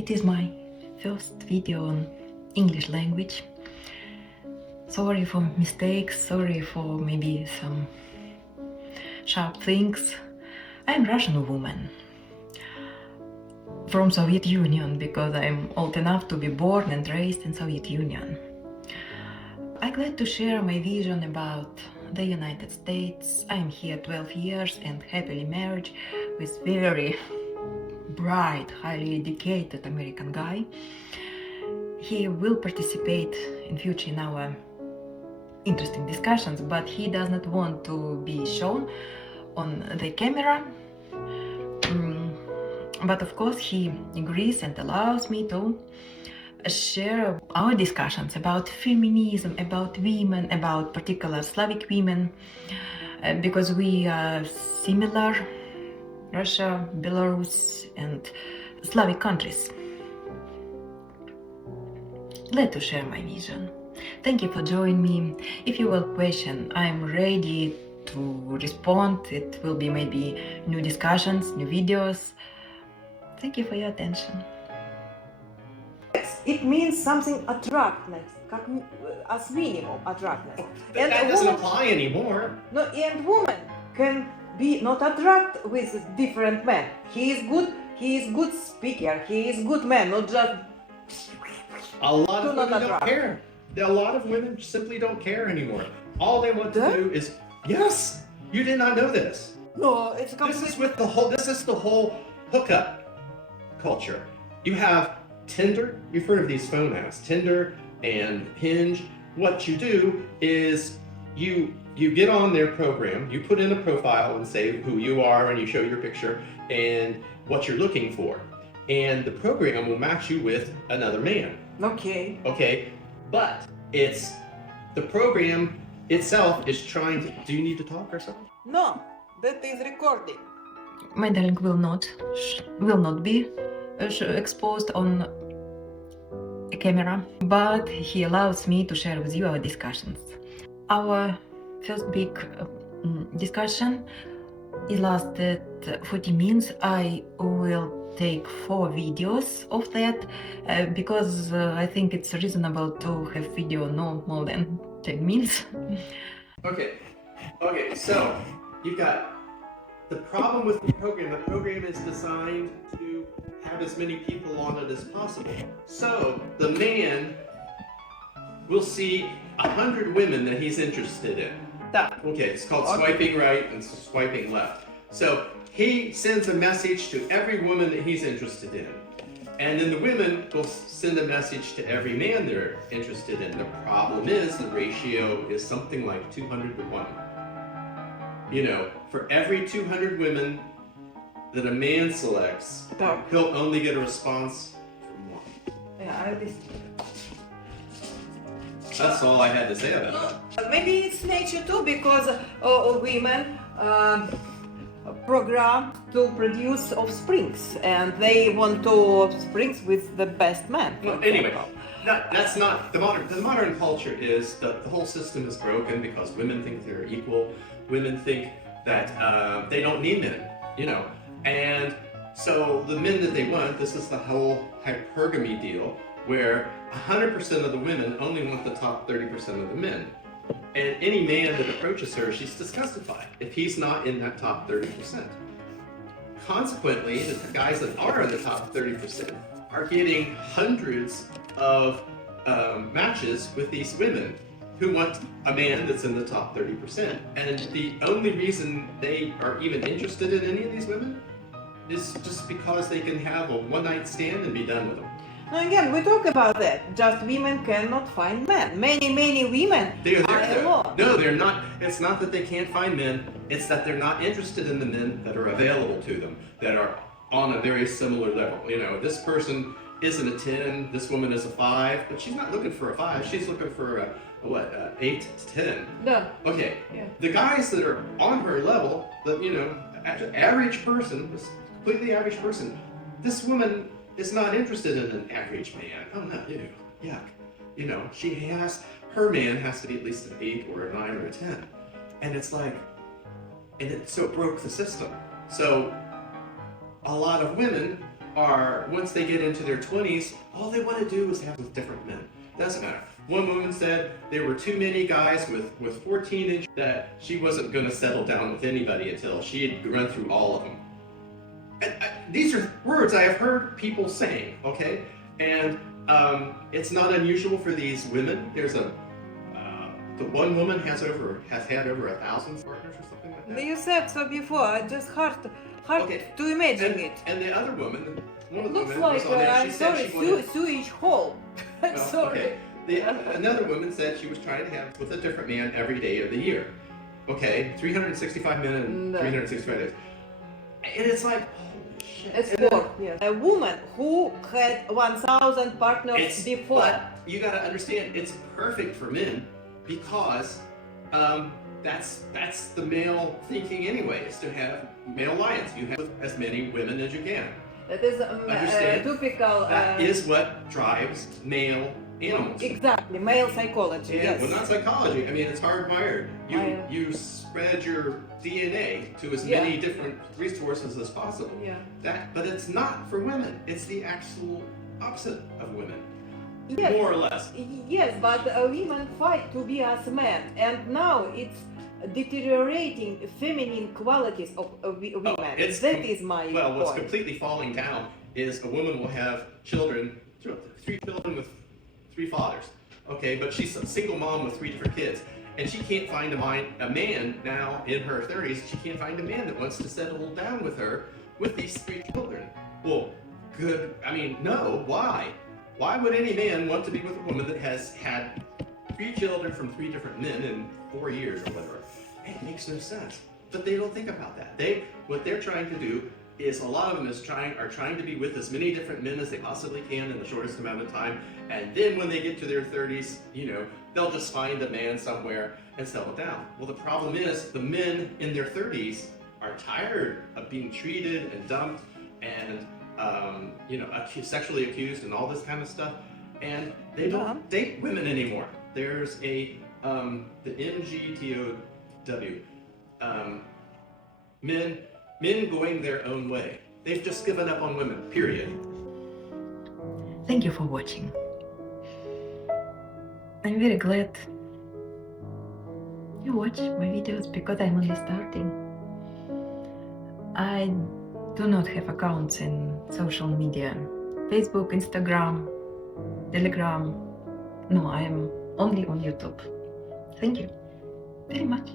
It is my first video on English language. Sorry for mistakes, sorry for maybe some sharp things. I'm Russian woman from Soviet Union because I'm old enough to be born and raised in Soviet Union. I'm glad to share my vision about the United States. I'm here 12 years and happily married with very bright, highly educated American guy. He will participate in future in our interesting discussions, but he does not want to be shown on the camera. But of course he agrees and allows me to share our discussions about feminism, about women, about particular Slavic women, because we are similar, Russia, Belarus and Slavic countries. Glad to share my vision. Thank you for joining me. If you will question, I'm ready to respond. It will be maybe new discussions, new videos. Thank you for your attention. It means something attractness, as minimum attractness. But that doesn't apply anymore. No, and woman can be not attract with different men. He is good speaker, he is good man, not just A lot of Do not women don't attract. care. A lot of women simply don't care anymore. All they want to Huh? do is, yes, you did not know this. no, it's This is the whole hookup culture. You have Tinder, you've heard of these phone apps, Tinder and Hinge. What you do is you get on their program, you put in a profile and say who you are and you show your picture and what you're looking for. And the program will match you with another man. Okay. Okay? But it's the program itself is trying to. Do you need to talk or something? No, that is recording. My darling will not be exposed on a camera, but he allows me to share with you our discussions. Our first big discussion it lasted 40 minutes. I will take 4 videos of that because I think it's reasonable to have video no more than 10 minutes. Okay, so you've got the problem with the program. The program is designed to have as many people on it as possible. So the man will see 100 women that he's interested in. Okay, it's called swiping right and swiping left. So he sends a message to every woman that he's interested in. And then the women will send a message to every man they're interested in. The problem is the ratio is something like 200 to 1. You know, for every 200 women that a man selects, he'll only get a response from 1. Yeah, That's all I had to say about it. maybe it's nature too, because women program to produce offsprings, and they want to offsprings with the best man. Well, anyway, that's not the modern culture is the whole system is broken because women think they're equal. Women think that they don't need men, you know, and so the men that they want. This is the whole hypergamy deal, where 100% of the women only want the top 30% of the men. And any man that approaches her, she's disgusted by if he's not in that top 30%. Consequently, the guys that are in the top 30% are getting hundreds of matches with these women who want a man that's in the top 30%. And the only reason they are even interested in any of these women is just because they can have a one-night stand and be done with them. Now again, we talk about that. Just women cannot find men. Many women are alone. No, they're not. It's not that they can't find men. It's that they're not interested in the men that are available to them, that are on a very similar level. You know, this person isn't a 10, this woman is a 5, but she's not looking for a 5. She's looking for a 8 to 10. No. Okay. Yeah. The guys that are on her level, average person, this completely average person, this woman is not interested in an average man. Oh no, yuck. You know, her man has to be at least an 8 or a 9 or a 10. And it's like, so it broke the system. So a lot of women are, once they get into their 20s, all they want to do is have with different men. Doesn't matter. One woman said there were too many guys with 14 inches that she wasn't going to settle down with anybody until she had run through all of them. These are words I have heard people saying, okay? And it's not unusual for these women. There's the one woman has had over 1,000 partners or something like that. You said so before, just hard Okay. to imagine And, it. and the other woman, one of the Looks women like, was on there, she I'm said sorry, she wanted... sewage hole. I'm Well, sorry. okay. Another woman said she was trying to have with a different man every day of the year. Okay, 365 men in No. 365 days. And it's like, holy shit. It's And then- work, yes. A woman who had 1,000 partners It's, before. but you got to understand, it's perfect for men because that's the male thinking anyway, is to have male lions. You have as many women as you can. That is Understand? typical. That is what drives male animals. Exactly, male psychology. Yeah, Yes. well, not psychology. I mean, it's hardwired. I- You spread your DNA to as Yeah. many different resources as possible. Yeah. But it's not for women. It's the actual opposite of women, Yes. more or less. Yes, but women fight to be as men, and now it's deteriorating feminine qualities of women. That is my Well, what's point. completely falling down is a woman will have children, 3 children with 3 fathers. Okay, but she's a single mom with 3 different kids. And she can't find a man now in her 30s, she can't find a man that wants to settle down with her with these 3 children. Well, no, why? Why would any man want to be with a woman that has had 3 children from 3 different men in 4 years or whatever? It makes no sense. But they don't think about that. What they're trying to do is a lot of them are trying to be with as many different men as they possibly can in the shortest amount of time. And then when they get to their 30s, they'll just find a man somewhere and settle down. Well, the problem is the men in their 30s are tired of being treated and dumped and sexually accused and all this kind of stuff. And they don't date women anymore. There's the MGTOW, men going their own way. They've just given up on women, period. Thank you for watching. I'm very glad you watch my videos because I'm only starting. I do not have accounts in social media. Facebook, Instagram, Telegram. No, I am only on YouTube. Thank you very much.